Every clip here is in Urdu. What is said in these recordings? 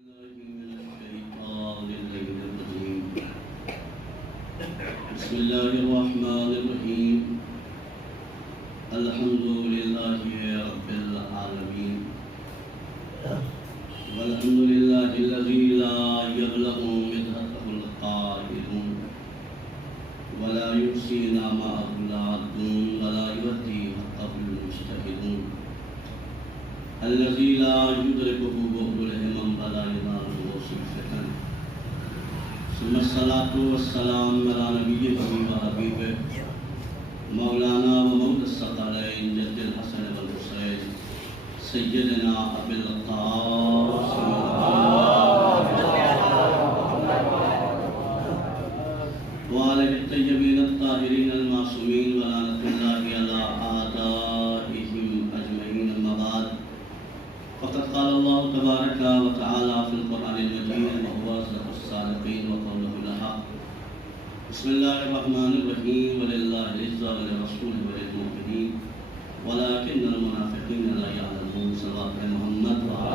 بسم الله الرحمن الرحيم الحمد لله رب العالمين والحمد لله الذي لا يبلغ مدحه القائلون ولا يحصي نعمه العادون ولا يؤتي حقه المجتهدون الذي لا يدركه بعد الهمم ولا يناله صفة ثم الصلاة والسلام على نبيه وحبيبه مولانا ومولى الثقلين جد الحسن والحسين سيدنا أبي القاسم وعلى الطيبين الطاهرين المعصومين ولعنة الله على أعدائهم أجمعين. أما بعد فقد قال الله تبارك وتعالى في القرآن المجيد وهو أصدق الصادقين وقوله الحق. بسم الله الرحمن الرحيم ولله العزة ولرسوله وللمؤمنين ولكن المنافقين لا يعلمون. صلوات محمد وعلى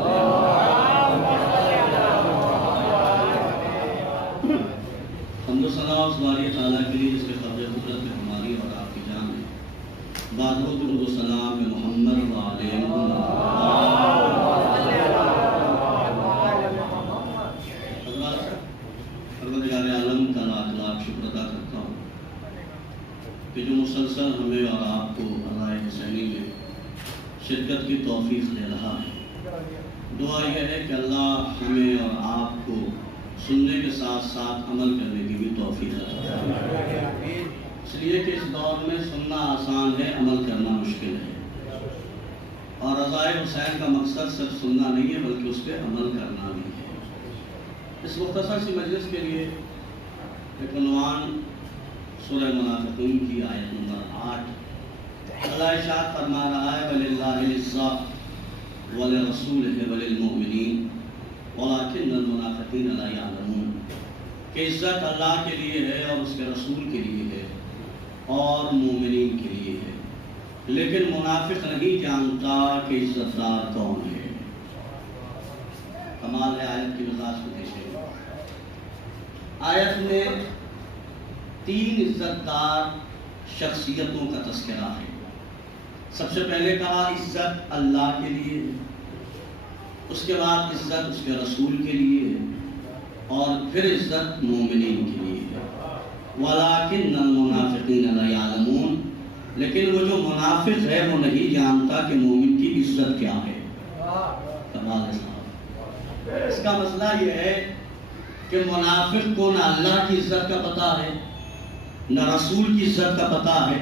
حمد و ثنا اس باری تعالیٰ کے لیے جس کے قبض قدرت میں ہماری اور آپ کی جان ہے. بعد درود و سلام محمد وعلى پروردگار عالم کا لاکھ لاکھ شکر ادا کرتا ہوں کہ جو مسلسل ہمیں اور آپ کو رائے حسینی میں شرکت کی توفیق دے رہا ہے. دعا یہ ہے کہ اللہ ہمیں اور آپ کو سننے کے ساتھ ساتھ عمل کرنے کی بھی توفیق عطا فرمائے. اس لیے کہ اس دور میں سننا آسان ہے، عمل کرنا مشکل ہے. اور رضائے حسین کا مقصد صرف سننا نہیں ہے بلکہ اس پہ عمل کرنا بھی ہے. اس مختصر سی مجلس کے لیے ایک عنوان سورہ منافقین کی آیت نمبر 8. اللہ ارشاد فرما رہا ہے وَلِلَّهِ الْعِزَّةُ وَلِرَسُولِهِ وَلِلْمُؤْمِنِينَ وَلَكِنَّ الْمُنَافِقِينَ لَا يَعْلَمُونَ. کہ عزت اللہ کے لیے ہے اور اس کے رسول کے لیے ہے اور مومنین کے لیے ہے، لیکن منافق نہیں جانتا کہ عزت دار کون ہے. کمال ہے آیت کی وضاحت کو دیکھیں. آیت میں 3 عزت دار شخصیتوں کا تذکرہ ہے. سب سے پہلے کہا عزت اللہ کے لیے ہے، اس کے بعد عزت اس کے رسول کے لیے ہے، اور پھر عزت مومنین کے لیے ہے. وَلَكِنَّ الْمُنَافِقِينَ لَا يَعْلَمُونَ. لیکن وہ جو منافق ہے وہ نہیں جانتا کہ مومن کی عزت کیا ہے. کمال ہے. اس کا مسئلہ یہ ہے کہ منافق کو نہ اللہ کی عزت کا پتہ ہے، نہ رسول کی عزت کا پتہ ہے،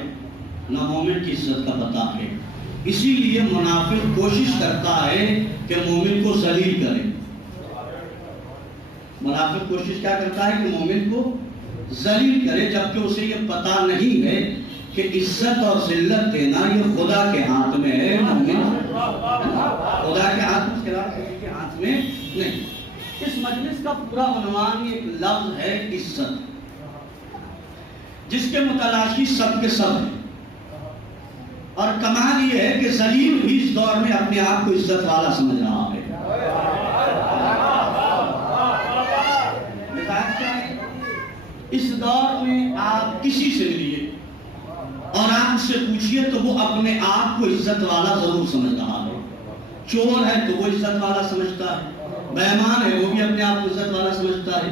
نہ مومن کی عزت کا پتہ ہے. اسی لیے منافق کوشش کرتا ہے کہ مومن کو ذلیل کرے. منافق کوشش کیا کرتا ہے کہ مومن کو ذلیل کرے، جبکہ اسے یہ پتہ نہیں ہے کہ عزت اور ذلت دینا یہ خدا کے ہاتھ میں ہے. مومن خدا کے ہاتھ میں، کسی کے ہاتھ میں نہیں. اس مجلس کا پورا عنوان یہ ایک لفظ ہے عزت، جس کے متلاشی سب کے سب ہیں. اور کمال یہ ہے کہ ذلیل بھی اس دور میں اپنے آپ کو عزت والا سمجھ رہا ہے. اس دور میں آپ کسی سے ملیے اور آپ اس سے پوچھئے تو وہ اپنے آپ کو عزت والا ضرور سمجھ رہا ہے. چور ہے تو وہ عزت والا سمجھتا ہے، بےمان ہے وہ بھی اپنے آپ کو عزت والا سمجھتا ہے،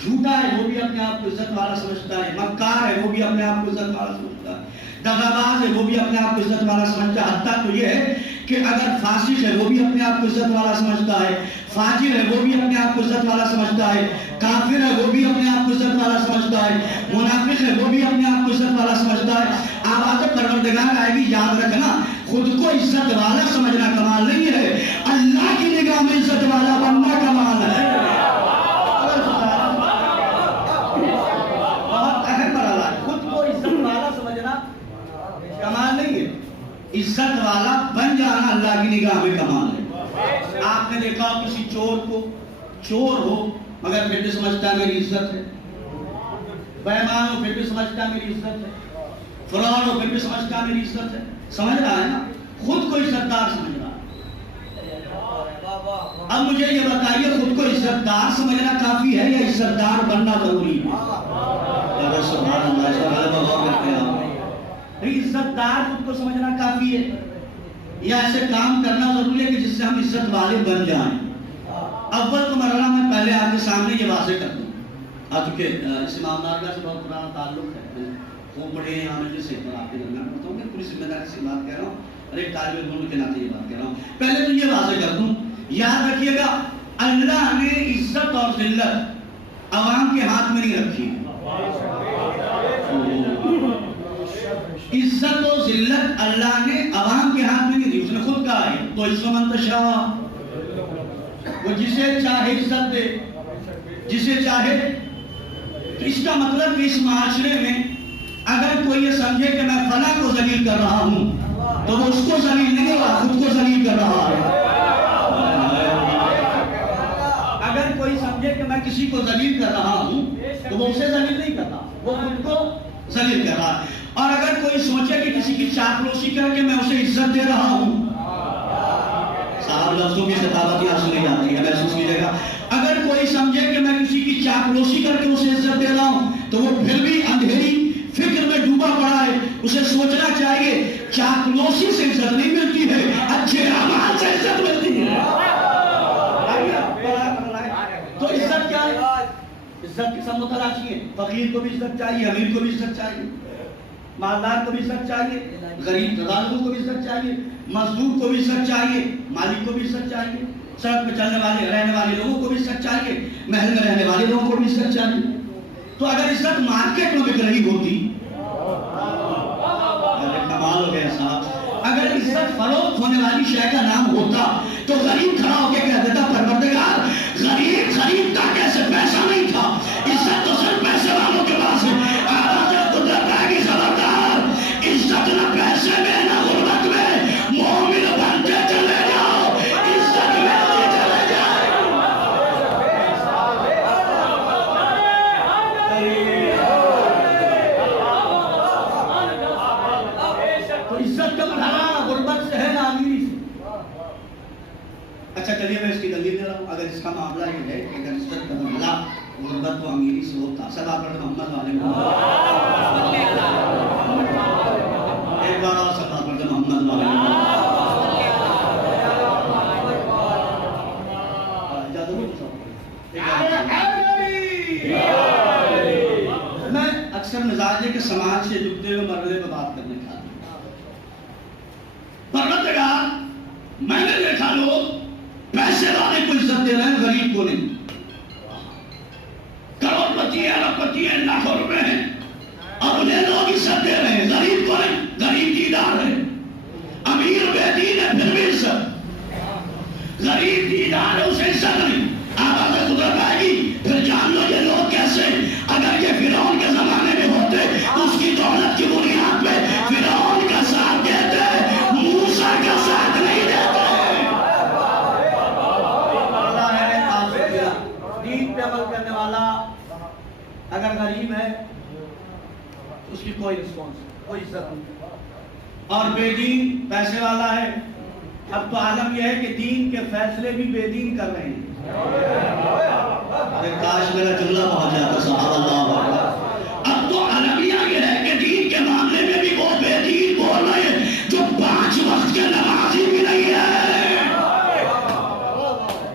جھوٹا ہے وہ بھی اپنے آپ کو عزت والا سمجھتا ہے، مکار ہے وہ بھی اپنے آپ کو عزت والا سمجھتا ہے، دغاباز ہے وہ بھی اپنے آپ کو عزت والا سمجھتا ہے. حتیٰ تو یہ ہے کہ اگر فاسق ہے وہ بھی اپنے آپ کو عزت والا سمجھتا ہے، فاجر ہے وہ بھی اپنے آپ کو عزت والا سمجھتا ہے، کافر ہے وہ بھی اپنے آپ کو عزت والا سمجھتا ہے، منافق ہے وہ بھی اپنے آپ کو عزت والا سمجھتا ہے. آواز پروردگار آئے گی، یاد رکھنا خود کو عزت والا سمجھنا کمال نہیں ہے، اللہ کی نگاہ میں عزت والا بننا کمال ہے. بہت اہم مرحلہ ہے. خود کو عزت والا سمجھنا کمال نہیں ہے، عزت والا بن جانا اللہ کی نگاہ میں کمال ہے. آپ نے دیکھا کسی چور کو، چور ہو مگر پھر بھی سمجھتا ہے میری عزت ہے، بےمان ہو پھر بھی سمجھتا ہے میری عزت ہے، فراڈ ہو پھر بھی سمجھتا ہے میری عزت ہے. سمجھ رہا ہے نا، خود کو عزت دار سمجھ رہا ہے. اب مجھے یہ بتائیے خود کو عزت عزتدار سمجھنا کافی ہے یا عزتدار بننا ضروری ہے؟ سبحان اللہ، اس پر غلبہ غور کرتے ہیں آپ۔ عزتدار خود کو سمجھنا کافی ہے یا ایسے کام کرنا ضروری ہے کہ جس سے ہم عزت والے بن جائیں؟ اول تو مرحلہ میں پہلے آپ کے سامنے یہ واضح کر دوں، چونکہ اس امامدار کا سے بہت پرانا تعلق ہے، خوب بڑے یہاں میں جس سے پر آپ کے درمیان کرتا ہوں کہ پوری ذمہ داری سے بات کہہ رہا ہوں اور ایک طالب علم کے ناطے یہ بات کہہ رہا ہوں۔ پہلے تو یہ واضح کر دوں، یاد رکھیے گا اللہ نے عزت اور ذلت عوام کے ہاتھ میں نہیں رکھی۔ عزت و ذلت اللہ نے عوام کے ہاتھ میں نہیں دی، اس نے خود کہا ہے تو عزت من تشاء، وہ جسے چاہے عزت دے جسے چاہے۔ تو اس کا مطلب کہ اس معاشرے میں اگر کوئی یہ سمجھے کہ میں فلاں کو ذلیل کر رہا ہوں تو وہ اس کو ذلیل نہیں ہوا، خود کو ذلیل کر رہا ہے۔ اگر کوئی سمجھے کہ میں کسی کو ذلیل کر رہا ہوں تو وہ اسے ذلیل نہیں کرتا، وہ خود کو ذلیل کر رہا ہے۔ اور اگر کوئی سوچے کہ کسی کی چاپلوسی کر کے میں اسے عزت دے رہا ہوں، صاحب لفظوں کی خطابت یہاں سنی جاتی ہے، محسوس کیجیے گا۔ اگر کوئی سمجھے کہ میں کسی کی چاپلوسی کر کے اسے عزت دے رہا ہوں تو وہ پھر بھی اندھیری فکر میں ڈوبا پڑا ہے۔ اسے سوچنا چاہیے چاپلوسی سے عزت نہیں ملتی ہے، اچھے اعمال سے عزت ملتی ہے۔ تو عزت کیا ہے؟ عزت کی سب متلاشی ہے۔ فقیر کو بھی عزت چاہیے، امیر کو بھی عزت چاہیے، مالدار کو بھی عزت چاہیے، غریب غریبوں کو بھی عزت چاہیے، مزدور کو بھی عزت چاہیے، مالک کو بھی عزت چاہیے، سڑک پہ چلنے والے رہنے والے لوگوں کو بھی عزت چاہیے، محل میں رہنے والے لوگوں کو بھی عزت چاہیے۔ تو اگر عزت مارکیٹ میں بک رہی ہوتی، کمال ہو گیا صاحب، اگر عزت فروخت ہونے والی شے کا نام ہوتا تو غریب کھڑا ہو کے کہہ دیتا پروردگار غریب خریدتا کیسے، پیسہ نہیں تھا، عزت تو صرف پیسے والوں کے پاس ہے۔ عزت نہ پیسے میں نہ غربت میں، مومن بنتے چلے جاؤ، عزت ملتے چلے جاؤ۔ تو عزت کا مرحلہ غربت سے ہے نہ امیری سے۔ اچھا چلیے میں اس کی دلیل دے رہا ہوں۔ اگر اس کا معاملہ یہ ہے کہ اگر عزت کا مرحلہ غربت و امیری سے ہوتا، سب آپ محمد والے ایک بار اور سب آپ محمد والے میں اکثر مزاج ہے کہ سماج سے جھکتے ہوئے مرحلے پہ بات کرنے کا پروردگار، میں نے دیکھا لوگ پیسے والے کو عزت دے رہے ہیں، غریب کو نہیں۔ کروڑ پتی ہیں، ارب پتی ہیں، لاکھوں روپے ہیں اور انہیں لوگ عزت دے رہے ہیں، غریب کو نہیں۔ غریب دیدار ہے، امیر بے دین ہے پھر بھی عزت، غریب دیدار ہے اسے عزت نہیں۔ آباد قدرت آئے گی پھر جان لو یہ لوگ کیسے، اگر یہ فرعون کے زمانے میں ہوتے اس کی دولت کی بنیاد پہ فرعون کا ساتھ دیتے، موسیٰ کا ساتھ نہیں دیتے۔ دین پہ عمل کرنے والا اگر غریب ہے اس کی کوئی رسپانس، کوئی عزت نہیں، اور بے دین پیسے والا ہے۔ اب تو عالم یہ ہے کہ دین کے فیصلے بھی بے دین کر رہے ہیں۔ کاش میرا جملہ پہنچ جاتا صحابہ اللہ اکبر۔ اب تو عالمیہ یہ ہے کہ دین کے معاملے میں بھی وہ بے دین بول رہے ہیں جو 5 وقت کے نمازی بھی نہیں ہے۔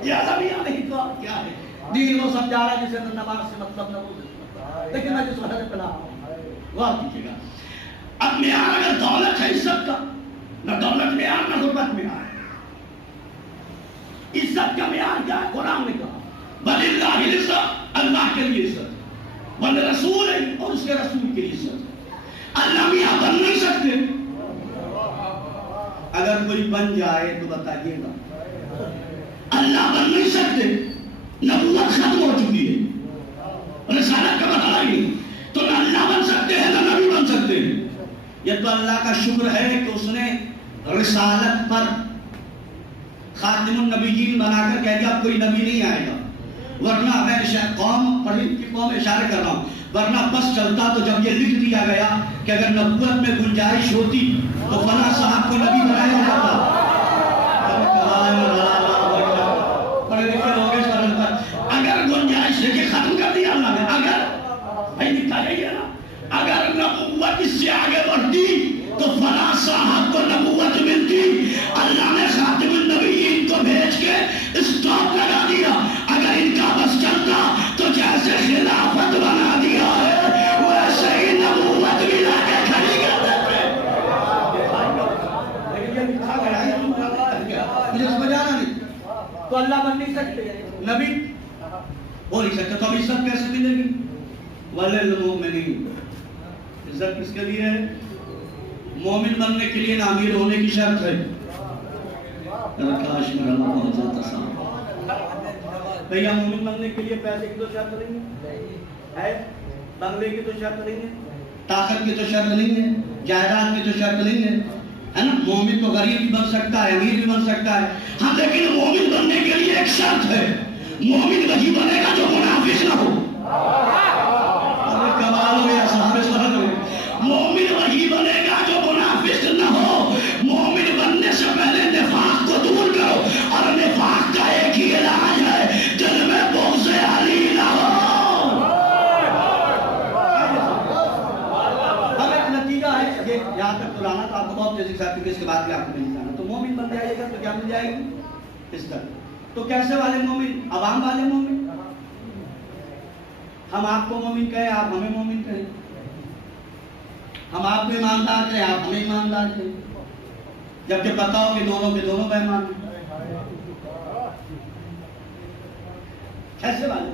یہ عالمیہ نہیں تو کیا ہے؟ دین وہ سمجھا رہا ہے جسے نماز سے مطلب نہ ہو، لیکن میں جس وقت پہ لا غور کیجیے گا۔ اب معیار اگر دولت ہے عزت کا، نہ دولت معیار نہ غربت معیار ہے۔ عزت کا معیار کیا ہے؟ قرآن نے کہا وَلِلَّهِ الْعِزَّةُ، اللہ کے لیے عزت، وَلِرَسُولِهِ، اور اس کے رسول کے لیے عزت۔ اللہ میاں بن نہیں سکتے، اگر کوئی بن جائے تو بتائیے گا۔ اللہ بن نہیں سکتے، نبوت ختم ہو چکی ہے، رسالت کا مرحلہ ہی نہیں، تو نہ اللہ بن سکتے ہیں نہ نبی بن سکتے ہیں۔ یہ تو اللہ کا شکر ہے کہ اس نے رسالت پر خاتم النبیین بنا کر کہہ دیا اب کوئی نبی نہیں آئے گا، ورنہ میں قوم پڑھی کی قوم اشارے کر رہا ہوں، ورنہ بس چلتا تو جب یہ لکھ دیا گیا کہ اگر نبوت میں گنجائش ہوتی تو فلاں صاحب کو نبی بنایا جاتا۔ پڑھے لکھے لوگ اس پر ابھی کھا گیا مجھے سمجھانا نہیں. تو اللہ بن نہیں سکتے, نبی ہو نہیں سکتا, تو اب عزت کیسے ملے گی؟ وَلِلْمُؤْمِنِينَ, عزت کس کے لیے ہے؟ مومن بننے کے لیے امیر ہونے کی شرط ہے. کاش میرا موقع ہو جاتا صاحب. بھیا مومن بننے کے لیے پیسے کی تو شرط نہیں ہے, بنگلے کی تو شرط نہیں ہے, طاقت کی تو شرط نہیں ہے, جائیداد کی تو شرط نہیں ہے, ہے نا. مومن تو غریب بھی بن سکتا ہے, امیر بھی بن سکتا ہے. ہاں لیکن مومن بننے کے لیے ایک شرط ہے, مومن وہی بنے گا جو منافق نہ ہو. کمال ہو گیا صاحب, سمجھ لو. مومن وہی بنے گا جو منافق نہ ہو. مومن بننے سے پہلے نفاق کو دور کرو, اور نفاق کا ایک ہی علاج ہے, دل میں بغض علی نہ ہو. یہاں تک تو لانا, تو آپ کو بہت تیزی سے آتی ہے, اس کے بعد بھی آپ کو مل جانا. تو مومن بن جائے گا تو کیا مل جائے گی؟ عزت. تو کیسے والے مومن؟ عوام والے مومن. ہم آپ کو مومن کہیں, آپ ہمیں مومن کہیں. ہم آپ کو ایماندار کہیں, آپ ہمیں ایماندار کہیں, جبکہ پتا ہو کہ دونوں کے دونوں بےمان ہیں. کیسے والے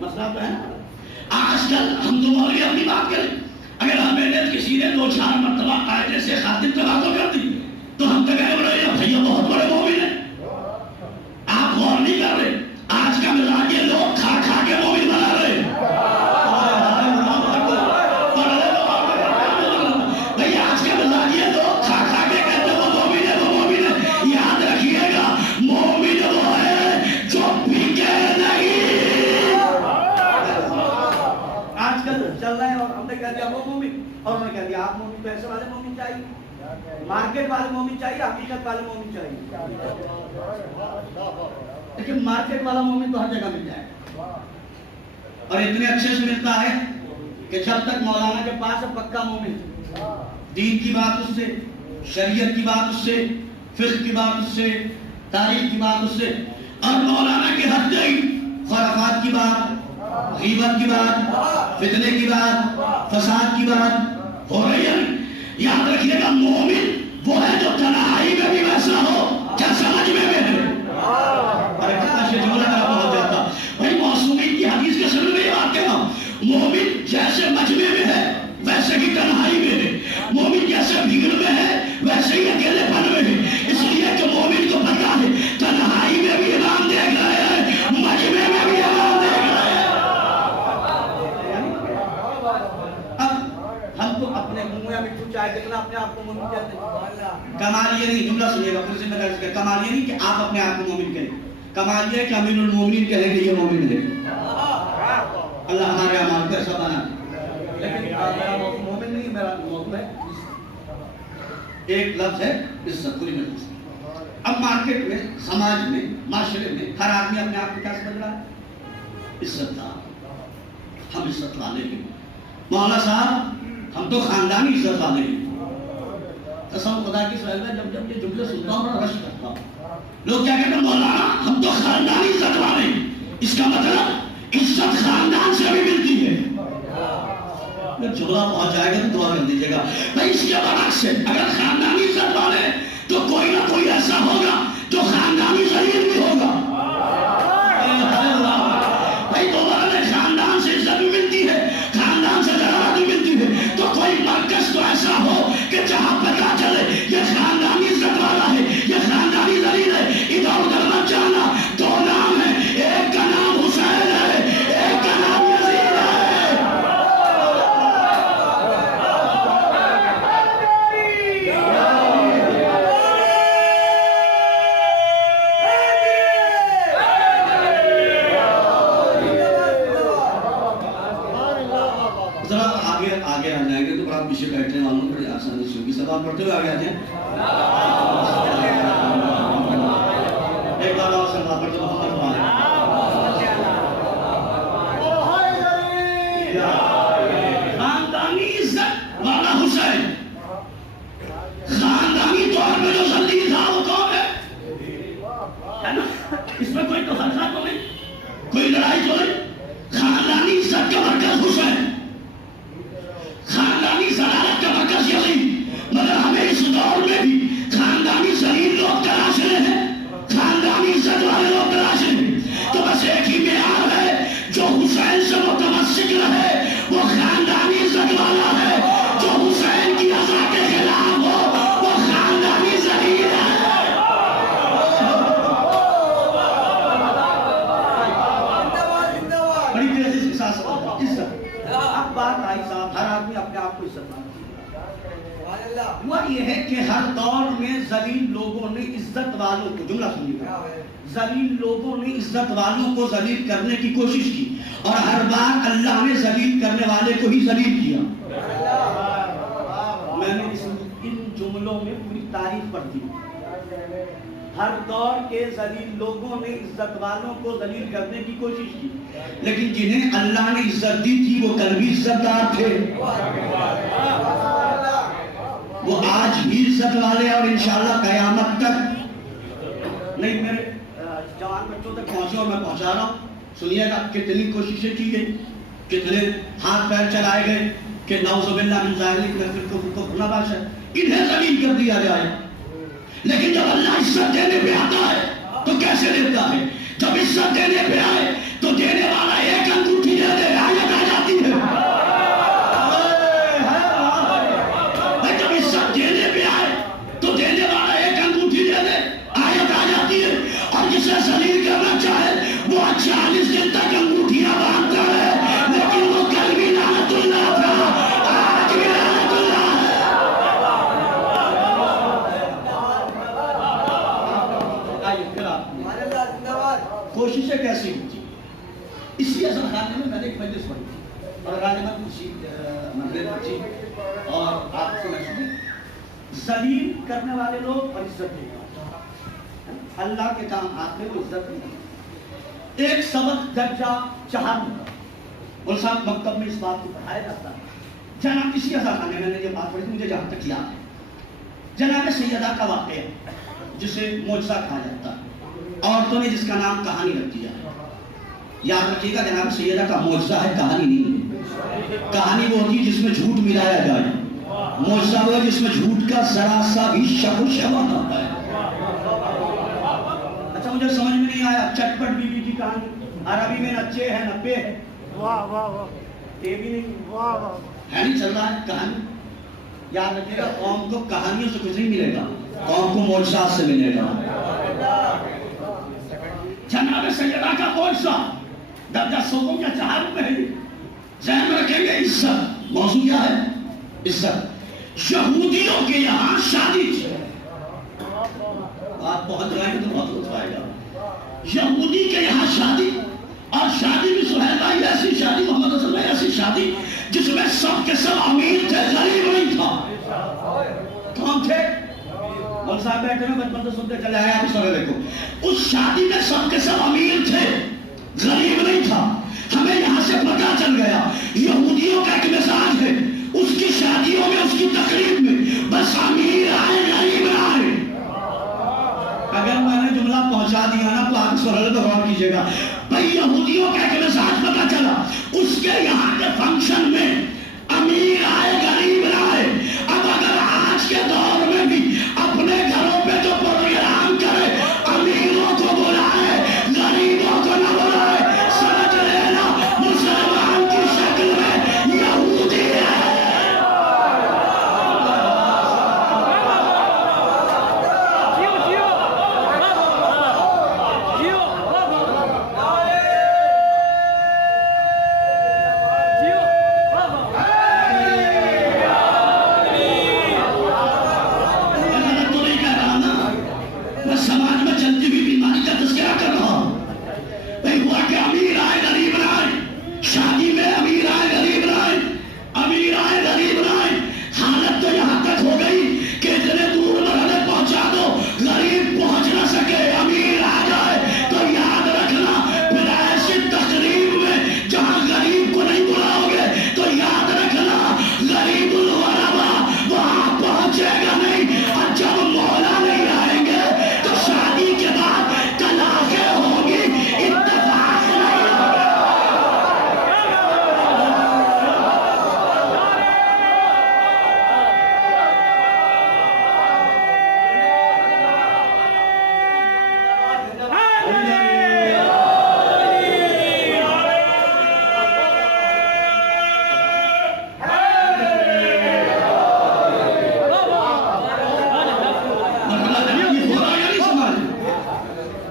مسئلہ تو ہے نا. آج کل ہم تو مولوی اپنی بات کریں, اگر ہمیں نے کسی نے 2-4 مرتبہ قاعدے سے خاطر تباہ کر دی تو ہم تو کہہ رہے ہیں بھیا بہت بڑے مومن ہیں. آپ غور نہیں کر رہے, آج کا مزاج یہ لوگ کھا کھا کے مومن بنا رہے ہیں. بھائی آج کا مزاج یہ لوگ کھا کھا کے کہتے ہیں وہ مومن ہے, وہ مومن ہے. یاد رکھیے گا, مومن وہ ہے جو بھیگے نہیں. آج کل چل رہا ہے, اور ہم نے کہہ دیا وہ مومن, اور انہوں نے کہہ دیا آپ مومن. تو ایسے والے مومن چاہیے, مارکیٹ والے مومن چاہیے, حقیقت والے مومن چاہیے. لیکن مارکیٹ والا مومن تو ہر جگہ مل جائے گا, اور اتنے اچھے سے ملتا ہے کہ جب تک مولانا کے پاس ہے پکا مومن. دین کی بات اس سے, شریعت کی بات اس سے, فقہ کی بات اس سے, تاریخ کی بات اس سے, اور مولانا کے حد گئی خرافات کی بات, غیبت کی بات, فتنے کی بات, فساد کی بات ہو رہی ہے. یاد رکھیے گا, مومن وہ ہے جو تنہائی میں بھی ویسا ہو جیسا مجمع میں ہے. ارے کاش یہ جملہ کا ہو جاتا. بھائی معصومین کی حدیث کے سبب میں یہ بات کہنا, مومن جیسے مجمع میں ہے ویسے ہی تنہائی میں ہے, مومن جیسے بھیڑ میں ہے ویسے ہی اکیلے پن میں ہے. اس لیے کہ مومن کو پتا ہے تنہائی میں بھی امام دیکھ رہے ہیں, مجمع میں بھی امام دیکھ رہے ہیں. اب ہم تو اپنے منہ یا مٹھو چائے کتنا اپنے آپ کو مومن کہتے ہیں. کمال یہ نہیں, جملہ سنیے گا پھر سے میں کہہ, کمال یہ نہیں کہ آپ اپنے آپ کو مومن کہیں, کمال یہ ہے کہ امیر المومنین کہیں کہ یہ مومن ہے. اللہ ہمارے اعمال کو ایسا بنا. لیکن میرا مومن نہیں, میرا مومن ہے. ایک لفظ ہے عزت, پوری میں. اب مارکیٹ میں, سماج میں, معاشرے میں ہر آدمی اپنے آپ کو کیا سمجھ رہا ہے؟ عزت دار. ہم عزت والے ہیں. مولانا صاحب ہم تو خاندانی عزت والے ہیں. قسم خدا کی سوال میں جب جب یہ جملے سنتا ہوں بڑا رش کرتا ہوں. لوگ کیا کہتے ہیں, مولانا ہم تو خاندانی عزت والے ہیں. اس کا مطلب عزت خاندان سے بھی ملتی ہے. جملہ پہنچ جائے گا تو دعا کر دیجیے گا. بھائی اس کے برعکس سے اگر خاندانی عزت والے تو کوئی نہ کوئی ایسا ہوگا جو خاندانی ذلیل بھی ہوگا. بھائی تمہارے خاندان سے عزت بھی ملتی ہے, خاندان سے ضرورت بھی ملتی ہے, تو کوئی مرکز تو ایسا ہو کہ جہاں پتا چلے یہ خاندانی عزت والا ہے, یہ خاندانی ذلیل ہے. ادھر ادھر مت جانا. دو نام ہے, ایک کا نام حسین ہے, ایک کا نام یزید ہے. آگے آ جائیں گے تو آپ پیچھے بیٹھنے والوں بڑی آسانی سے ہوگی. سب آپ پڑھتے ہوئے آگے آ جائیں. ایک بار اور سب آپ پڑھتے خاندانی عزت والا حسین. خاندانی طور پہ جو ذلیل تھا وہ کون ہے نا؟ اس میں کوئی تفرقہ تو نہیں, کوئی لڑائی تو نہیں. خاندانی عزت کا مرکز حسین, خاندانی ضلالت کا مرکز یزید. مگر ہمیں اس دور میں بھی ہر دور میں ذلیل لوگوں نے عزت والوں کو، جملہ سنیے، ذلیل لوگوں نے عزت والوں کو ذلیل کرنے کی کوشش کی، اور ہر بار اللہ نے ذلیل کرنے والے کو ہی ذلیل کیا۔ میں نے ان جملوں میں پوری تاریخ پڑھی۔ ہر دور کے ذلیل لوگوں نے عزت والوں کو ذلیل کرنے کی کوشش کی، لیکن جنہیں اللہ نے عزت دی تھی وہ کل بھی عزت دار تھے، وہ آج بھی عزت والے، اور انشاءاللہ قیامت تک نہیں۔ میرے جوان بچوں تک پہنچے اور میں پہنچا رہا ہوں، سنیے گا کتنی کوششیں کی گئی، کتنے ہاتھ پیر چلائے گئے کہ نعوذ باللہ من ذالک محفل کو بھلا بادشاہ انہیں ذلیل کر دیا جائے۔ لیکن جب اللہ عزت دینے پہ آتا ہے تو کیسے دیتا ہے؟ جب عزت دینے پہ آئے تو دینے والا ایک انگوٹھی دے دے، آیت آ جاتی ہے۔ جب عزت دینے پہ آئے تو دینے والا ایک انگوٹھی دے دے، آیت آ جاتی ہے۔ اور جسے ذلیل کرنا چاہے وہ 40 دن تک انگوٹھیاں باندھتا ہے، لیکن وہ کل بھی لعنت اللہ تھا، آج بھی لعنت اللہ ہے۔ کوششیں کیسی ہوتی؟ اسی اصل خانے میں نے ایک مجلس پڑھی تھی، اور غالباً اسی مغرب تھی، اور آپ کو میں سنی ذلیل کرنے والے لوگ اور عزت دینے والے، اللہ کے کام ہاتھ میں وہ عزت نہیں۔ ایک سبق درجہ 4 میں اور صاحب مکتب میں اس بات کو پڑھایا جاتا ہے۔ جناب اسی اصل خانے میں نے یہ بات پڑھی تھی، مجھے جہاں تک یاد ہے، جناب سیدہ کا واقعہ جسے معجزہ کہا جاتا ہے، عورتوں نے جس کا نام کہانی رکھ دیا ہے۔ یاد رکھیے گا جناب سیدہ کا معجزہ ہے، کہانی نہیں۔ کہانی وہ ہوتی ہے جس میں جھوٹ ملایا جائے، معجزہ وہ ہے جس میں جھوٹ کا ذرا سا بھی شک و شبہ نہ ہوتا ہے۔ اچھا مجھے سمجھ میں نہیں آیا چٹپٹ بیوی کی کہانی، عربی میں نچے ہے نپے ہے، واہ واہ واہ، یہ بھی نہیں، واہ واہ ہے، نہیں چل رہا ہے کہانی۔ یاد رکھیے گا قوم کو کہانیوں سے کچھ نہیں ملے گا، قوم کو معجزات سے ملے گا۔ جناب سیدہ کا معجزہ درجہ 100 یا 4 میں ہے۔ ذہن میں رکھیں گے عزت، موضوع کیا ہے؟ عزت۔ یہودیوں کے یہاں شادی تھی، آپ بہت رائے تو بہت لطف آئے گا۔ یہودی کے یہاں شادی، اور شادی بھی سہیل بھائی ایسی شادی، محمد رسول اللہ ایسی شادی جس میں سب کے سب امیر تھے، غریب نہیں تھا۔ کون تھے؟ مول صاحب بیٹھے میں بچپن سے سنتے چلے آئے، آپ اس وقت دیکھو اس شادی میں سب کے سب امیر تھے، غریب نہیں تھا۔ ہمیں یہاں سے پتہ چل گیا یہودیوں کا ایک مزاج ہے، اس کی شادیوں میں، اس کی تقریب میں بس امیر آئے غریب نہ آئے۔ اگر میں نے جملہ پہنچا دیا نا تو آپ اس پر غور کیجیے گا۔ بھائی یہودیوں کا ایک مزاج پتہ چلا، اس کے یہاں کے فنکشن میں امیر آئے غریب نہ آئے۔ اب اگر آج کے دور میں بھی اپنے گھروں پہ جو پروگرام کرے، امیروں کو بلائے غریبوں کو نہ بلائے، سمجھ لینا مسلمان کی شکل میں یہودی ہے۔ سماج میں چلتی ہوئی بیماری کا تذکرہ کر رہا ہوں۔ بھئی ہوا کہ امیر آئے غریب نہ آئے، شادی میں امیر آئے غریب نہ آئے، امیر آئے غریب نہ آئے۔ حالت تو یہاں تک ہو گئی کہ اتنے دور مرحلے پہنچا دو، غریب پہنچ نہ سکے، امیر آ جائے تو یاد رکھنا پھر ایسی تقریب میں جہاں غریب کو نہیں بلاؤ گے تو یاد رکھنا غریب الغربا وہاں پہنچے گا نہیں، اور جب مولا نہیں آئیں گے تو شادی کے بعد طلاقیں ہوگی، اتفاق نہیں ہوگا۔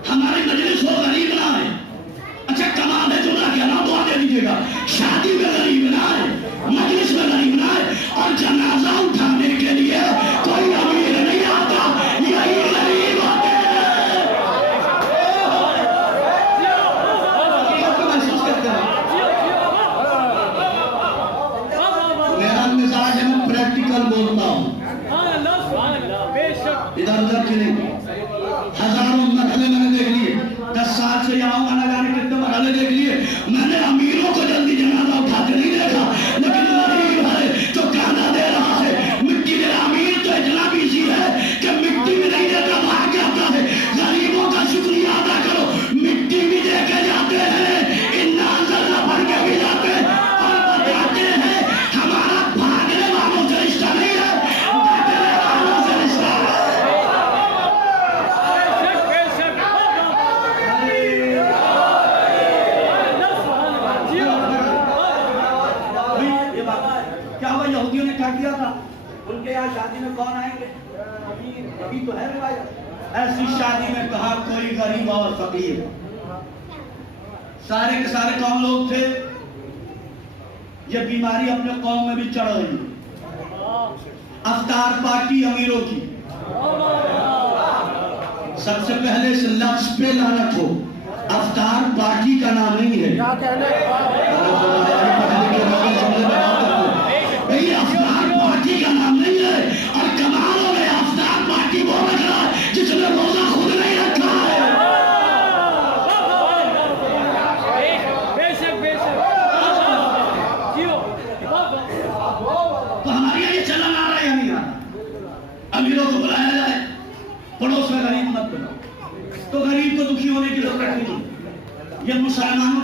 ہماری مجلس ہو غریب نہ آئے۔ اچھا کمال ہے جملہ کیا نام دعا دے دیجیے گا، شادی میں غریب نہ آئے، مجلس میں غریب نہ آئے، اور جنازہ اٹھانے کے لیے کوئی امیر نہیں ادھر ادھر کی نہیں. ہزاروں مرحلے میں نے دیکھ لیے. 10 سال سے یہاں ہوں, نہ جانے کتنے مرحلے دیکھ لیے. میں نے امیروں کو جلدی جنازہ اٹھا کے نہیں دیکھا, لیکن غریب ہے جو کانا دے رہا ہے. مٹی دے رہا. امیر تو اتنا بیزی ہے کہ مٹی بھی نہیں دیتا, بھاگ جاتا ہے. غریبوں کا شکریہ ادا کرو, مٹی بھی دے کے جاتے ہیں, انا انزلنا پڑھ کے بھی جاتے ہیں, اور بتاتے ہیں ہمارا بھاگنے والوں سے رشتہ نہیں ہے, بھاگنے والوں سے رشتہ ہے. کیا ہوا, یہودیوں نے کیا کیا تھا؟ ان کے یہاں شادی میں کون آئیں گے؟ ابھی تو ہے روایت. ایسی شادی میں کہا کوئی غریب اور فقیر, سارے کے سارے قوم لوگ تھے. یہ بیماری اپنے قوم میں بھی چڑھ رہی. افطار پارٹی امیروں کی. سب سے پہلے اس لفظ پہ لعنت ہو, افطار پارٹی کا نام نہیں ہے. افطار پارٹی کا نام نہیں ہے, اور کمالوں میں افطار پارٹی وہ رکھ رہا ہے جس نے روزہ خود نہیں رکھا ہے. تو ہمارے یہاں یہ چلن آ رہا ہے یا نہیں آ رہا؟ امیروں کو بلایا جائے, پڑوس میں غریب مت بناؤ. تو غریب کو دکھی ہونے کی ضرورت نہیں. یہ مسلمانوں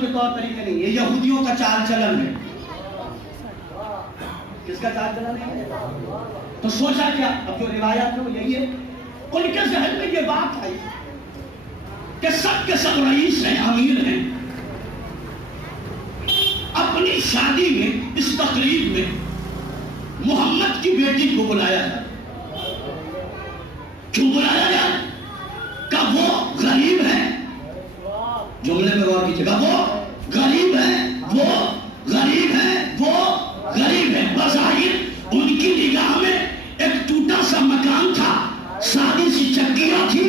کے طور طریقے نہیں ہے, یہودیوں کا چال چلن ہے. کس کا چال چلن ہے؟ تو سوچا کیا, اب جو روایات ہے وہ یہی ہے. ان کے ذہن میں یہ بات آئی کہ سب کے سب رئیس ہیں, امیر ہیں. اپنی شادی میں, اس تقریب میں محمد کی بیٹی کو بلایا جائے. کیوں بلایا جائے؟ کہ وہ غریب ہے. جملے میں غور کیجیے گا, وہ غریب ہے, وہ غریب ہے, وہ غریب ہے. بظاہر ان کی نگاہ میں ایک ٹوٹا سا مکان تھا, سادی سی چکیاں تھی.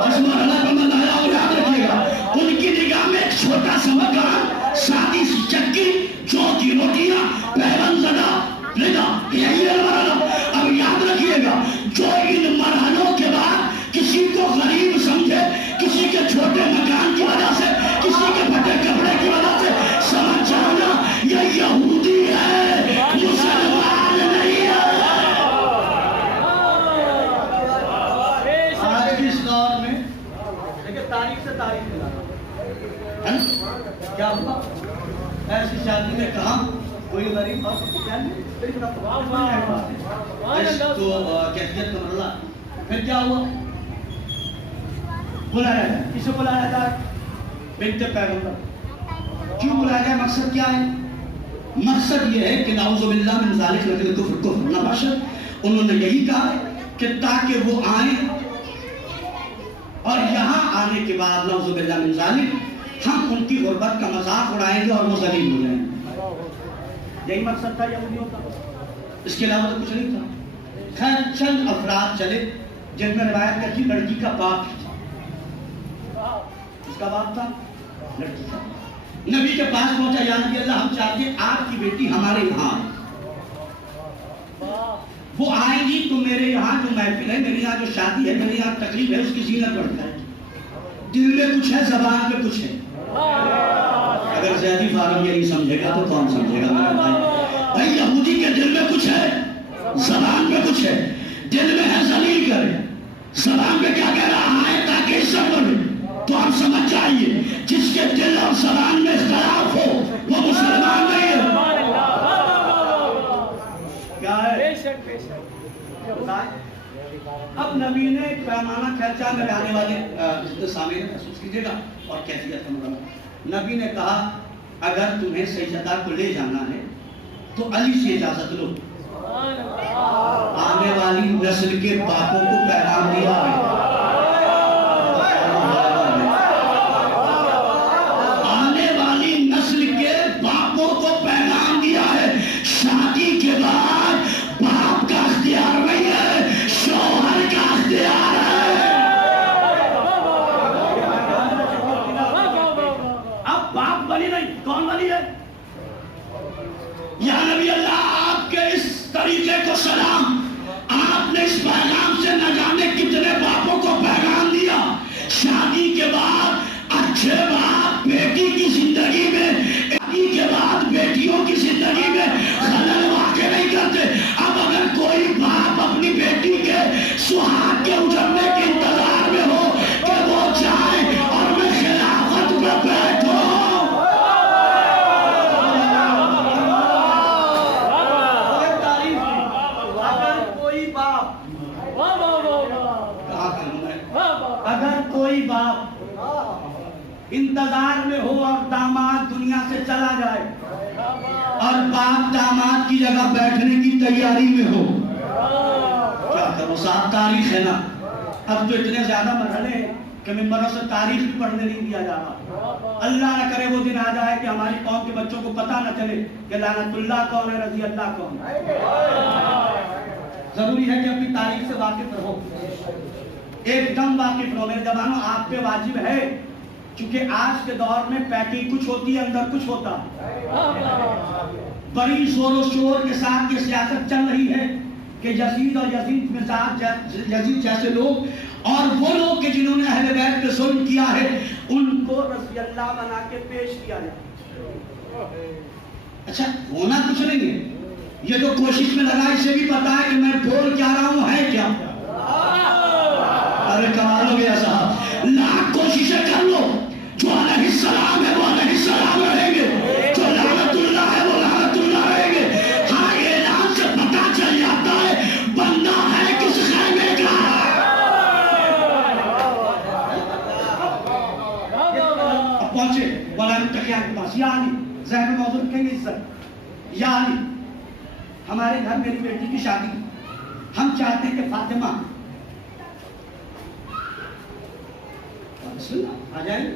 جس مرحلہ پر میں لایا ہوں یاد رکھیے گا, ان کی نگاہ میں ایک چھوٹا سا مکان, سادی سی چکی, جو کی روٹیاں, پیون زدہ لگا, یہی ہے مرحلہ. اب یاد رکھیے گا, جو ان مرحلوں کے بعد کسی کو غریب سمجھے, کسی کے چھوٹے مکان کی وجہ سے, کسی کے پھٹے کپڑے کی وجہ سے, سمجھ جانا یہ یہودی ہے, مسلمان نہیں ہے. آج کے اس دور میں دیکھیں, تاریخ سے تاریخ ملا کیا ہوا. ایسی شادی میں کہا کوئی غریب اور تو کیفیت کا مرحلہ. پھر کیا ہوا, بلایا جائے. کسے بلایا جائے؟ بنت پیغمبر. کیوں بلایا جائے؟ مقصد کیا ہے؟ مقصد یہ ہے کہ نعوذ باللہ من ذالک رجل کفر کفر نہ باشد. انہوں نے یہی کہا کہ تاکہ وہ آئیں اور یہاں آنے کے بعد نعوذ باللہ من ذالک ہم ان کی غربت کا مذاق اڑائیں گے اور وہ ذلیل ہو جائیں گے. یہی مقصد تھا یہودیوں کا, اس کے علاوہ تو کچھ نہیں تھا. خیر چند افراد چلے جن میں روایت کرتی لڑکی کا باپ تھا. اس کا باپ تھا, لڑکی کا. نبی کے پاس پہنچا, یا نبی اللہ ہم چاہتے ہیں آپ کی بیٹی ہمارے یہاں آئے. وہ آئیں گی تو میرے یہاں جو محفل ہے, میرے یہاں جو شادی ہے, میرے یہاں تقریب ہے, اس کی زینت بڑھ جائے. دل میں کچھ ہے, زبان پہ کچھ ہے. اگر زیادی فارم یہ نہیں سمجھے گا تو کون سمجھے گا میرے بھائی؟ بھائی یہودی کے دل میں کچھ ہے, زبان پہ کچھ ہے. دل میں ہے ذلیل کرے, زبان پہ کیا کہہ رہا ہے تاکہ عزت بڑھے. تو آپ سمجھ جائیے جس کے دل اور زبان میں اختلاف ہو وہ مسلمان نہیں ہے. کیا ہے؟ اب نبی نے ایک پیمانہ خرچہ میں آنے والے جتنے سامنے محسوس کیجیے گا اور کیفیت کا. نبی نے کہا اگر تمہیں سیدہ کو لے جانا ہے تو علی سے اجازت لو. آنے والی نسل کے باپوں کو پیغام دیا ہے, آنے والی نسل کے باپوں کو پیغام دیا ہے. شادی کے بعد باپ کا اختیار نہیں ہے, شوہر کا اختیار ہے. اب باپ ولی نہیں, کون ولی ہے؟ یا نبی اللہ آپ کے اس طریقے کو سلام. باپ کہا کروں میں اگر کوئی باپ انتظار میں ہو اور داماد دنیا سے چلا جائے اور باپ داماد کی جگہ بیٹھنے کی تیاری میں ہو، کیا کروں صاحب تاریخ ہے نا، اب تو اتنے زیادہ مرحلے ہیں کہ ممبروں سے تاریخ بھی پڑھنے نہیں دیا جا رہا. اللہ نہ کرے وہ دن آ جائے کہ ہماری قوم کے بچوں کو پتہ نہ چلے کہ لعنت اللہ کون ہے، رضی اللہ کون ہے. ضروری ہے کہ اپنی تاریخ سے واقف رہو، ایک دم واقف رہو. میرے جوانوں آپ پہ واجب ہے، چونکہ آج کے دور میں پیکنگ کچھ ہوتی ہے، اندر کچھ ہوتا ہے. بڑی زور و شور کے ساتھ یہ سیاست چل رہی ہے کہ یزید اور یزید جیسے لوگ اور وہ لوگ کہ جنہوں نے اہل بیت پہ ظلم کیا ہے ان کو رضی اللہ بنا کے پیش کیا جائے. اچھا ہونا کچھ نہیں ہے، یہ جو کوشش میں لگا اسے بھی پتا ہے کہ میں بول کیا رہا ہوں ہے کیا. ارے کمال ہو گیا صاحب، لاکھ کوششیں کر لو، جو علیہ السلام ہے وہ علیہ السلام رہیں گے، جو لعنت اللہ ہے وہ لعنت اللہ رہیں گے. ہاں اعلان سے پتا چل جاتا ہے بندہ ہے کس خیمے کا. اب پہنچے مولانا متقیان کے پاس، یا علی، ذہن موضوع رکھیں گے عزت. یا علی، ہمارے گھر میری بیٹی کی شادی، ہم چاہتے ہیں کہ فاطمہ آ جائیں.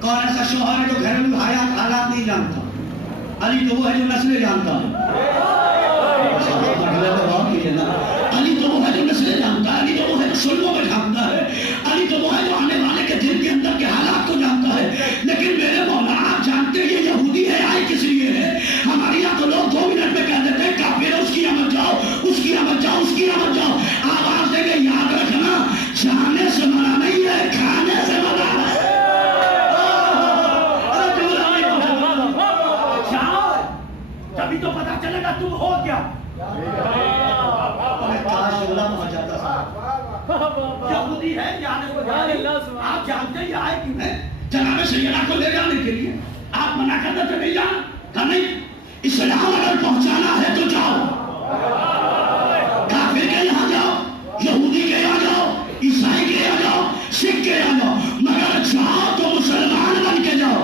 کون ایسا شوہر ہے جو گھریلو حالات نہیں جانتا؟ علی تو وہ ہے جو نسلیں جانتا ہے. علی تو وہ ہے جو نسلیں جانتا ہے، علی تو وہ ہے جو سلموں میں جانتا ہے، علی تو وہ ہے جو آنے والے کے دل کے اندر کے حالات کو جانتا ہے. لیکن میرے مولا آپ جانتے ہیں یہ یہودی ہے آئی کس لیے ہے؟ ہمارے یہاں تو لوگ 2 منٹ میں کہہ دیتے ہیں کافر ہے، اس کی آمد جاؤ، اس کی آمد جاؤ، اس کی آمد جاؤ. آواز دیں گے یاد رکھنا جانے سے منع نہیں ہے، کھانے سے منع ہے. تبھی تو پتا چلے گا تم ہو کیا. یہودی ہے آپ جانتے ہیں یہ آئے کیوں ہے؟ جناب سیدنا کو لے جانے کے لیے آپ منع کرنا تو نہیں جانا کہ نہیں اسلام اگر پہنچانا ہے تو جاؤ، کافر کے یہاں جاؤ، یہودی کے یہاں جاؤ، عیسائی کے یہاں جاؤ، سکھ کے یہاں جاؤ، مگر جاؤ تو مسلمان بن کے جاؤ.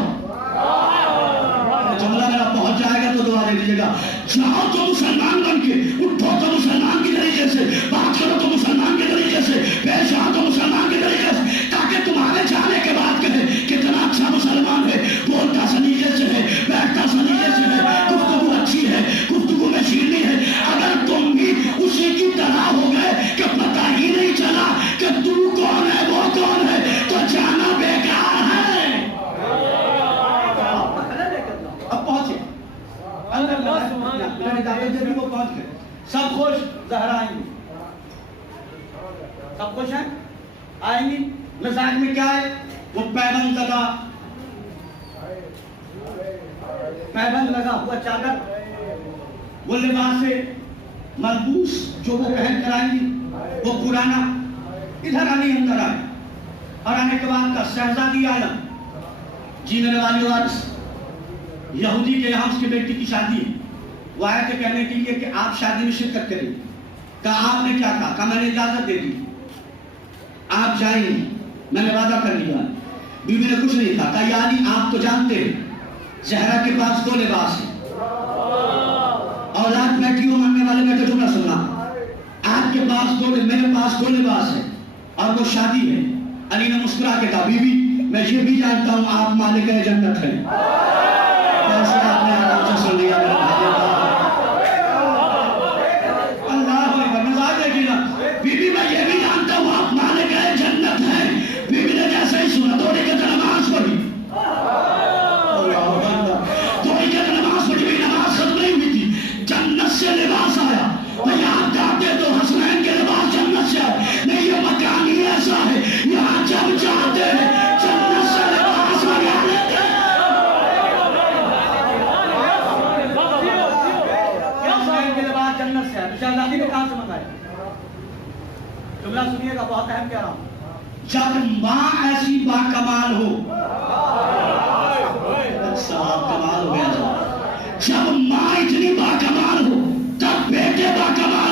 جملہ میرا پہنچ جائے گا تو دعا دے دیجیے گا. جاؤ تو مسلمان بن کے، اٹھو تو مسلمان کی طریقے سے، بات کرو تو مسلمان کے طریقے سے، پیش آؤ تو مسلمان کے طریقے سے، تاکہ تمہارے جانے کے بعد کہے کتنا اچھا مسلمان ہے، بولتا سلیقے سے ہے، بیٹھتا سلیقے سے ہے، گفتگو اچھی ہے، گفتگو میں شیرینی ہے. اگر تم بھی اسی کی طرح ہو گئے کہ پتہ ہی نہیں چلا کہ تو کون ہے وہ کون ہے تو جانا بیکار ہے. اب پہنچے وہ پہنچ گئے، سب خوش. زہرا آئیں گی، سب خوش ہیں، آئیں گی. مزاج میں کیا ہے؟ وہ پیبند لگا ہوا چادر، وہ لباس ملبوس جو وہ پہن کر آئیں گی وہ پرانا. ادھر علی اندر آئے اور آنے کے بعد کا شہزادی عالم جینے والی وارث یہودی کے یہاں اس کی بیٹی کی شادی ہے. وہ آئے تھے کہنے کے لیے کہ آپ شادی میں شرکت کریں. کہا آپ نے کیا کہا؟ میں نے اجازت دے دی، آپ جائیں گے، میں نے وعدہ کر لیا. بیوی نے کچھ نہیں کہا. کہا یا علی آپ تو جانتے ہیں زہرا کے پاس 2 لباس ہیں. اولاد بیٹیوں ماننے والے میں تو جملہ سننا، آپ کے پاس 2، میرے پاس 2 لباس ہیں اور وہ شادی ہے. علی نے مسکرا کے کہا بیوی میں یہ بھی جانتا ہوں آپ مالک جنت ہیں. کیسے آپ نے آرام سے سن لیا؟ اللہ مزاج ہے نا. بیوی میں یہ بھی جانتا ہوں آپ مالک جنت ہیں. بیوی نے جیسے ہی سنا دوڑی کے نماز پڑھی، دوڑی کے نماز پڑھی بھی نماز ختم نہیں ہوئی تھی، جنت سے لباس آیا. میں آپ جاتے تو حسنین کے لباس جنت سے آئے. نہیں یہ مکان ہی ایسا ہے یہاں جب جاتے ہیں جنت سے لباس لگا لیتے ہیں. جنت سے ہے. شہزادی نے کہاں سے منگایا؟ جملہ سنیے گا، بہت اہم کہہ رہا ہوں. جب ماں ایسی باکمال ہو، صاحب کمال ہو گیا. جب ماں اتنی باکمال ہو تب بیٹے باکمال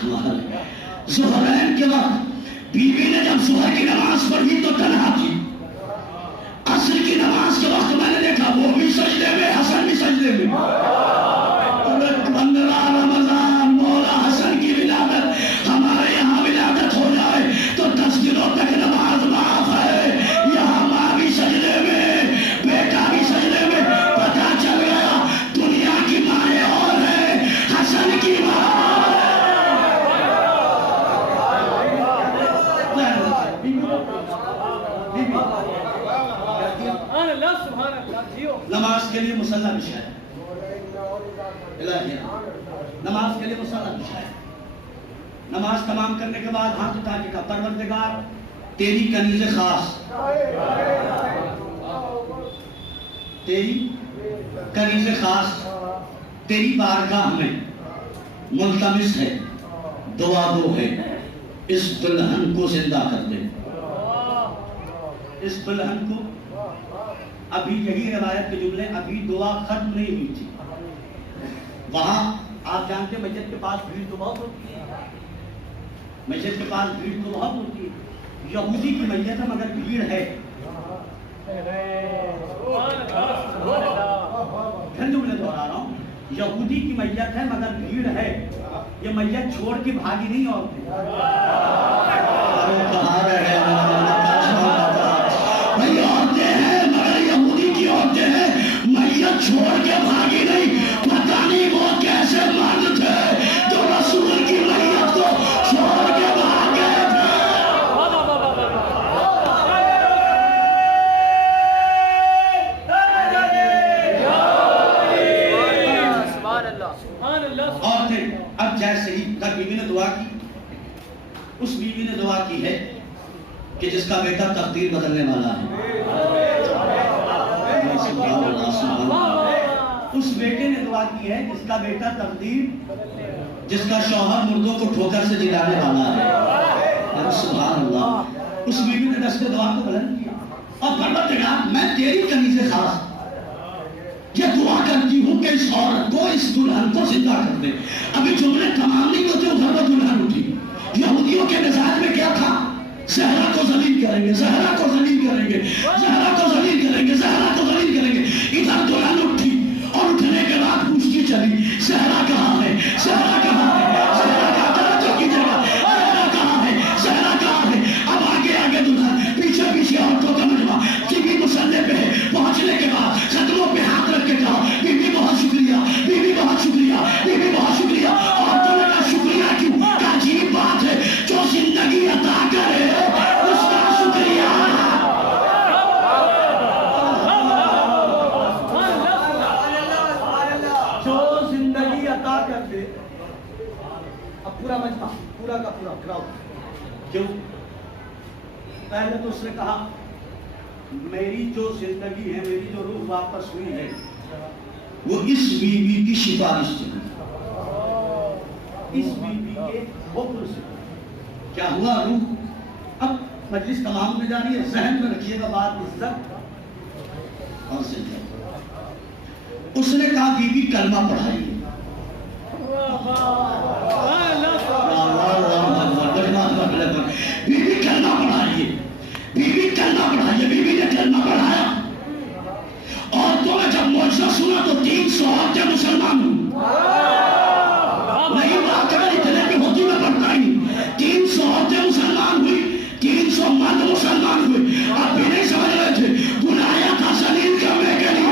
کمال ہے. ظہرین کے وقت بیوی نے جب ظہر کی نماز پڑھی تو تنہا تھی. عصر کی نماز کے وقت میں نے دیکھا وہ بھی سجدے میں، حسن بھی سجدے میں. 15 رمضان مولا حسن کی ولادت ہمارے یہاں ولادت ہو جائے تو 10 دنوں تک نماز معاف ہے. یہاں ماں بھی سجدے میں، بیٹا بھی سجدے میں. پتہ چل گیا دنیا کی مائیں اور ہے، حسن کی ماں نماز کے لیے مصلی بچھایا. الہی نماز کے لیے مصلی بچھایا. نماز تمام کرنے کے بعد ہاتھ اٹھا کے کہا پروردگار تیری کنیز خاص، تیری کنیز خاص تیری بارگاہ میں ملتمس ہے، دعا گو ہے، اس دلہن کو زندہ کر دے. اس دلہن کو، ابھی یہی روایت کے جملے، ابھی دعا ختم نہیں ہوئی تھی. وہاں آپ جانتے ہیں مسجد کے پاس بھیڑ تو بہت ہوتی ہے، مسجد کے پاس بھیڑ تو بہت ہوتی ہے. یہودی کی میت ہے مگر بھیڑ ہے. پھر جملے دوہرا رہا ہوں، یہودی کی میت ہے مگر بھیڑ ہے. یہ میت چھوڑ کے بھاگی نہیں عورتیں. کہاں رہے بھائی عورتیں ہیں مگر یہودی کی عورتیں ہیں، میت چھوڑ کے بھاگی نہیں. پتہ نہیں وہ کیسے مرد تھے جو رسول کی میت کو چھوڑ کے بھاگے تھے. عورتیں اب جیسے ہی تک بیوی نے دعا کی، اس بیوی نے دعا کی ہے کہ جس کا بیٹا تقدیر بدلنے والا ہے. اس بیٹے نے دعا کی ہے جس کا بیٹا تقدیر، جس کا شوہر مردوں کو ٹھوکر سے جلانے والا ہے. سبحان اللہ. اس بیوی نے دست دعا کو بلند کیا اور پروردگار میں تیری کنیز خاص یہ دعا کرتی ہوں کہ اس عورت کو، اس دلہن کو زندہ کر دے. ابھی جملے تمام نہیں ہوتے ادھر وہ دلہن اٹھی. یہودیوں کے مزاج میں کیا تھا؟ زہرا کو ذلیل کریں گے، زہرا کو ذلیل کریں گے، زہرا کو ذلیل کریں گے، زہرا کو ذلیل کریں گے. ادھر دلہن اٹھی اور اٹھنے کے بعد پوچھتی چلی زہرا کہاں ہے، زہرا کہاں ہے، زہرا کا توجہ کیجیے، زہرا کہاں ہے، زہرا کہاں ہے. اب آگے آگے دلہن، پیچھے پیچھے عورتوں کا مجمع. بیوی مسلح پہ ہے، پہنچنے کے بعد قدموں پہ ہاتھ رکھ کے کہا بیوی بہت شکریہ، بیوی بہت شکریہ، بیوی بہت شکریہ. عورتوں نے کہا شکریہ کیوں؟ کہا عجیب بات ہے، جو زندگی عطا کرے اس کا شکریہ. جو زندگی عطا کر دے. اب پورا مجمع، پورا کا پورا کراؤڈ. کیوں؟ پہلے تو اس نے کہا میری جو زندگی ہے، میری جو روح واپس ہوئی ہے وہ اس بیوی کی سفارش تھی. اس بیوی کے حکم سے. کیا ہوا روح؟ اب مجلس تمام میں جاری ہے، ذہن میں رکھیے گا بات عزت اور زندہ. اس نے کہا بیوی کلمہ پڑھائیے. بیوی کلمہ پڑھائیے، بیوی کلمہ پڑھائیے. بیوی نے کلمہ پڑھایا. عورتوں نے جب معجزہ سنا تو 300 عورتیں مسلمان ہوئی. نہیں بات اگر اتنے کی ہوتی میں پڑھتا ہی. 300 عورتیں مسلمان ہوئی، 300 مرد مسلمان ہوئے. آپ بھی نہیں سمجھ رہے تھے، بلایا تھا ذلیل کرنے کے لیے.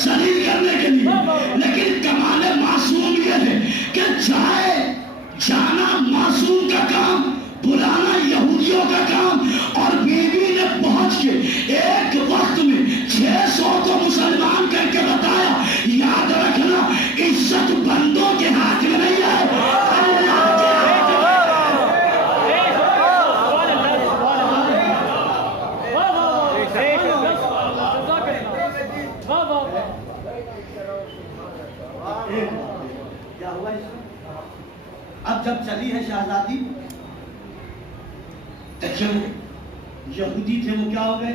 ذلیل کرنے کے لیے. لیکن کمال معصوم یہ ہے کہ جانا معصوم کا کام، بلانا یہودیوں کا کام. اور بیوی نے پہنچ کے ایک وقت میں 600 کو مسلمان کر کے بتایا. یاد رکھنا عزت بندوں کے ہاتھ میں نہیں ہے، اللہ کے ہاتھ میں. کیا ہوا اس میں؟ اب جب چلی ہے شہزادی، جو یہودی تھے وہ کیا ہو گئے؟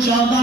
14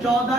14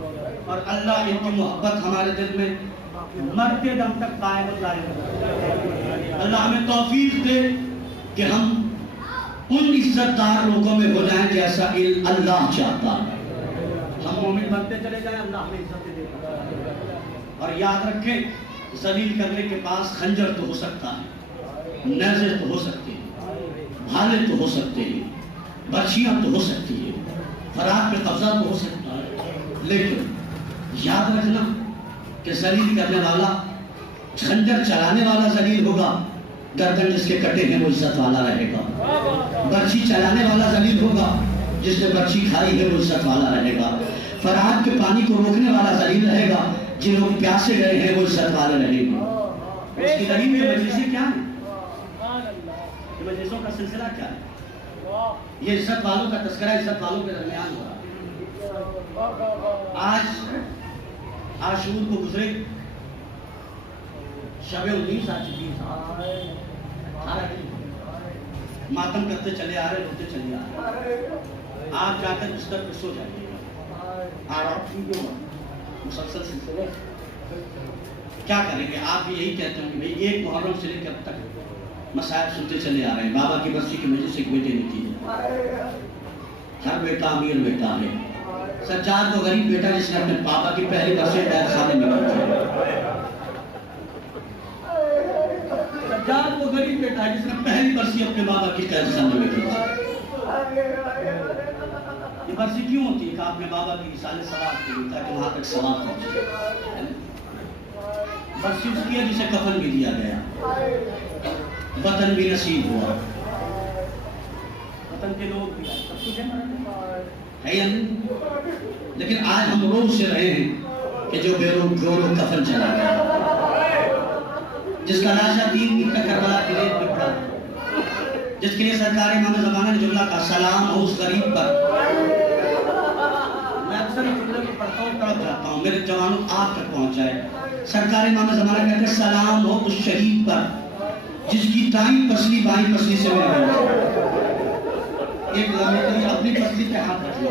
اور اللہ ان کی محبت ہمارے دل میں مرتے دم تک قائم و جاری رکھے۔ اللہ ہمیں توفیق دے کہ ہم ان عزت دار لوگوں میں ہو جائیں جیسا اللہ چاہتا ہے۔ ہم مومن بنتے چلے جائیں، اللہ ہمیں عزت دے گا۔ اور یاد رکھیں، ذلیل کرنے کے پاس خنجر تو ہو سکتا ہے، نیزے تو ہو سکتے ہیں، بھالے تو ہو سکتے ہیں، برچیاں تو ہو سکتی ہیں، فرات پہ قبضہ تو ہو سکتا ہے، لیکن یاد رکھنا کہ ذلیل کرنے والا، خنجر چلانے والا ذلیل ہوگا، گردن جس کے کٹے ہیں وہ عزت والا رہے گا۔ برچی چلانے والا ذلیل ہوگا، جس نے برچی کھائی ہے وہ عزت والا رہے گا۔ فرات کے پانی کو روکنے والا ذلیل رہے گا، جن لوگ پیاسے گئے ہیں وہ عزت والے رہیں گے۔ اس کی دلیل یہ مجلسیں کیا ہیں؟ یہ مجلسوں کا سلسلہ کیا ہے؟ یہ عزت والوں کا تذکرہ عزت والوں کے درمیان ہو رہا ہے۔ آج عاشور کو گزرے، شب 19 آ چکی ہے، 18 دن ماتم کرتے چلے آ رہے، روتے چلے آ رہے۔ آپ جا کر بستر پہ سو جائیے گا، آرام کیجیے گا، مسلسل سلسلے کیا کریں گے؟ آپ بھی یہی کہتے ہیں کہ بھئی ایک محرم سے لے کے اب تک مصائب سنتے چلے آ رہے ہیں۔ بابا کی برسی کی مجلس ایک بیٹے نے کی، ہر بیٹا امیر بیٹا ہے۔ سجاد وہ غریب بیٹا جس نے اپنے پاپا کی پہلی برسی قید خانے میں کی۔ سجاد وہ غریب بیٹا ہے جس نے پہلی برسی اپنے بابا کی قید خانے میں کی۔ یہ برسی کیوں ہوتی ہے کہ آپ نے بابا کی رسالے ثواب کی تاکہ وہاں تک ثواب پہنچے۔ برسی اس کی ہے جسے کفن بھی دیا گیا، وطن بھی نصیب ہوا، وطن کے لوگ بھی سب کچھ ہے یا نہیں؟ لیکن آج ہم روز سے رہے ہیں کہ جو بے روح کفن چلا گیا، جس کا لاشا 3 دن تک کربلا کی ریت پہ پڑا، جس کے لیے سرکار امام زمانہ نے جملہ کا سلام ہو اس غریب پر۔ میں اکثر اس جملے کو پڑھتا ہوں، تڑپ جاتا ہوں، میرے جوانوں آپ تک پہنچ جائے۔ سرکار امام زمانہ کہتے ہیں سلام ہو اس شہید پر جس کی دائیں پسلی بائیں پسلی سے مل گئی۔ ایک لمحے کے لیے اپنی پسلی پہ ہاتھ رکھ لو۔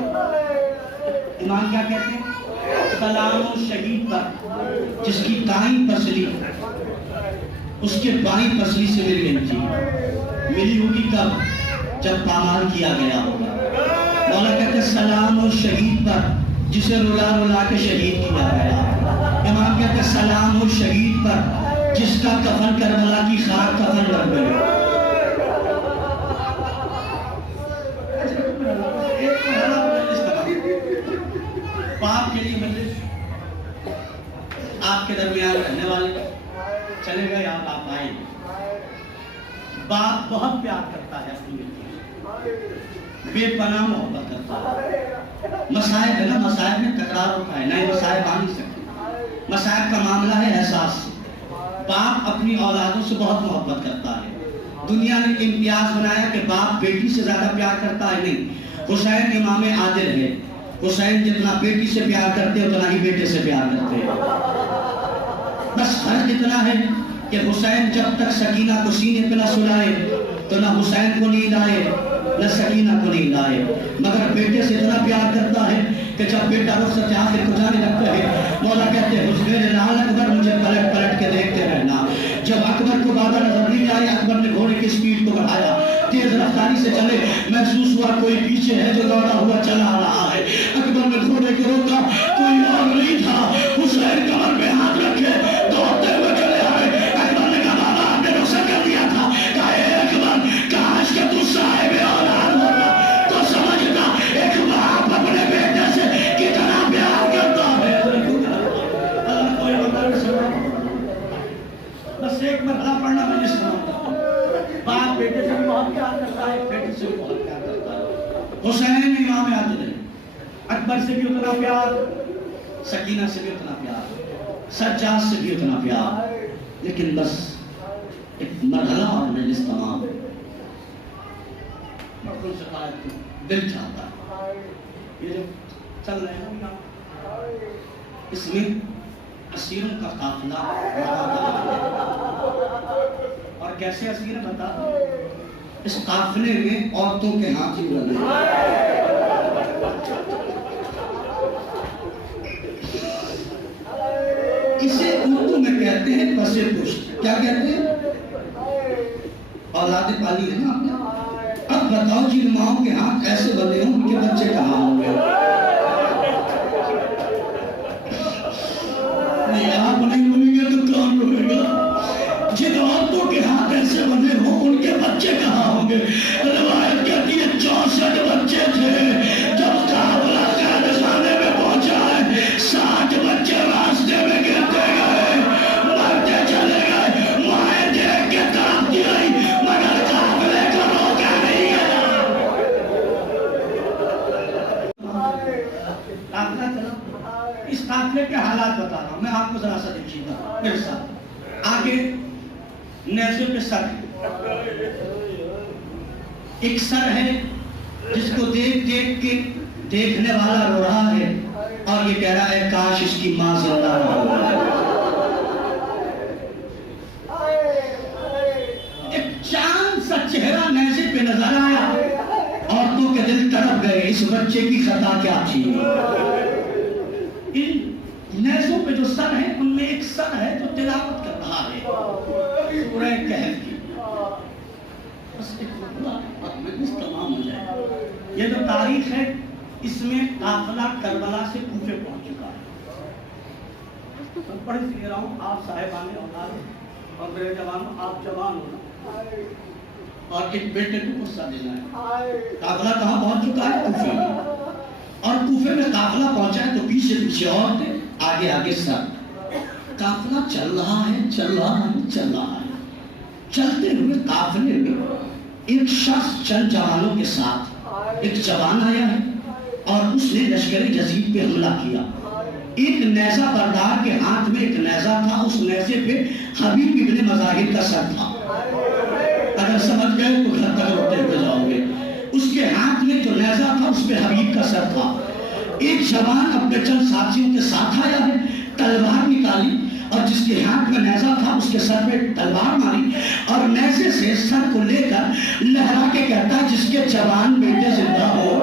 امام کیا کہتے ہیں؟ سلام ہو شہید پر جس کی دائیں پسلی اس کے بائیں پسلی سے مل گئی تھی۔ ملی ہوگی کب؟ جب پامال کیا گیا ہوگا۔ مولا کہتے ہیں سلام ہو شہید پر جسے رلا رلا کے شہید کیا گیا۔ امام کہتے ہیں سلام ہو شہید پر جس کا کفن کربلا کی خاک کفن بن گئی۔ باپ کے لیے مجلس، آپ کے درمیان رہنے والے چلے گئے، آپ آئے۔ باپ بہت پیار کرتا ہے اپنی بیٹی، بے پناہ محبت کرتا ہے۔ مصائب ہے نا، مصائب میں تکرار ہوتا ہے، نئے مصائب آ نہیں سکتے۔ مصائب کا معاملہ ہے احساس سے۔ باپ اپنی اولادوں سے بہت محبت کرتا ہے۔ دنیا نے امتیاز بنایا کہ باپ بیٹی سے زیادہ پیار کرتا ہے، نہیں۔ حسین امام عادل ہے، حسین جتنا بیٹی سے پیار کرتے اتنا ہی بیٹے سے پیار کرتے۔ بس فرق اتنا ہے کہ حسین جب تک سکینہ کو سینے پہ نہ سلائے تو نہ حسین کو نیند آئے نہ سکینہ کو نیند آئے، مگر بیٹے سے اتنا پیار کرتا ہے کہ جب بیٹا رخصت آخر کو جانے لگتا ہے، مولا کہتے ہیں حسین لال اکبر مجھے پلٹ پلٹ کے دیکھتے رہنا۔ جب اکبر کو بابا نظر نہیں آئی، اکبر نے گھوڑے کی سپیڈ کو بڑھایا، تیز رفتاری سے چلے، محسوس ہوا کوئی پیچھے ہے جو دوڑا ہوا چلا آ رہا ہے۔ اکبر نے گھوڑے کو روکا، کوئی اور نہیں تھا، حسین کمر پہ ہاتھ رکھے دوڑتے ہوئے چلے آئے۔ اکبر نے کہا بابا آپ نے رخصت کر دیا تھا، کہا اے اکبر کاش کہ تو صاحب اولاد ہوتا تو سمجھتا ایک باپ اپنے بیٹے سے کتنا پیار کرتا ہے۔ کوئی بندہ نہیں سنا، بس ایک مرتبہ پڑھنا میں نے سنا، باپ بیٹے سے بھی بہت پیار کرتا ہے، بیٹے سے بھی بہت پیار کرتا ہے۔ حسین امام عادل ہے، اکبر سے بھی اتنا پیار، سکینہ سے بھی اتنا پیار، سجاد سے بھی اتنا پیار، لیکن بس ایک مرحلہ اور مجلس تمام مردوں سے قائد دل چاہتا ہے۔ یہ جو چل رہے ہیں اس میں اسیروں کا قافلہ اور کیسے اسیر بتا دوں، اس قافلے میں عورتوں کے ہاتھ ہی لگے، کہتے ہیں پسے پشت. کیا کہتے ہیں؟ اولاد پالی ہے نا آپ نے. اب بتاؤ جن ماؤں کے ہاتھ ایسے بندے ہوں ان کے بچے کہاں ہوں گے؟ نہیں آپ نہیں روئیں گے تو کون روئے گا؟ جن عورتوں کے ہاتھ ایسے بندے ہوں ان کے بچے کہاں ہوں گے؟ روایت کہتی ہے 64 بچے تھے جب قافلہ خانے میں پہنچا ہے. 60 بچے راستے میں گرتے گئے, مرتے چلے گئے. مائیں دیکھ کے تڑپتی رہی مگر قافلے کو روکا نہیں گیا. قافلہ چلا. اس قافلے کے حالات بتا رہا ہوں میں آپ کو, ذرا سا دیکھیے گا میرے ساتھ. آگے نیزے پہ سر ہے, ایک سر ہے جس کو دیکھ دیکھ کے دیکھنے والا رو رہا ہے اور یہ کہہ رہا ہے کاش اس کی ماں زندہ نہ ہو. ایک چاند سا چہرہ نیزے پہ نظر آیا, عورتوں کے دل تڑپ گئے اس بچے کی خطا کیا تھی. ان نیزوں پہ جو سر ہے ان میں ایک سر ہے جو تلاوت کر رہا ہے سورہ کہف کی. بس ایک مجلس تمام ہو جائے. یہ جو تاریخ ہے اس میں قافلہ کربلا سے کوفے پہنچ چکا ہے. پڑھ لے رہا ہوں, آپ صاحبان اولاد اور میرے جوانوں آپ جوان ہونا اور ایک بیٹے کو غصہ دینا ہے. قافلہ کہاں پہنچ چکا ہے؟ کوفے میں. اور کوفے میں قافلہ پہنچا ہے تو پیچھے پیچھے عورتیں, آگے آگے سر. قافلہ چل رہا ہے چل رہا ہے چل رہا ہے. چلتے ہوئے قافلے میں ایک شخص چند جوانوں کے ساتھ ایک جوان آیا ہے اور اس نے لشکر جزید پہ حملہ کیا. ایک نیزہ بردار کے ہاتھ میں ایک نیزہ تھا, اس نیزے پہ حبیب ابن مظاہر کا سر تھا. اگر سمجھ گئے تو گھر تک روتے ہوئے جاؤ گے. اس کے ہاتھ میں جو نیزہ تھا اس پہ حبیب کا سر تھا. ایک جوان اپنے چند ساتھیوں کے ساتھ آیا ہے, تلوار نکالی اور جس کے ہاتھ میں نیزہ تھا اس کے سر پہ تلوار ماری اور نیزے سے سر کو لے کر لہرا کے کہتا ہے جس کے جوان بیٹے زندہ ہو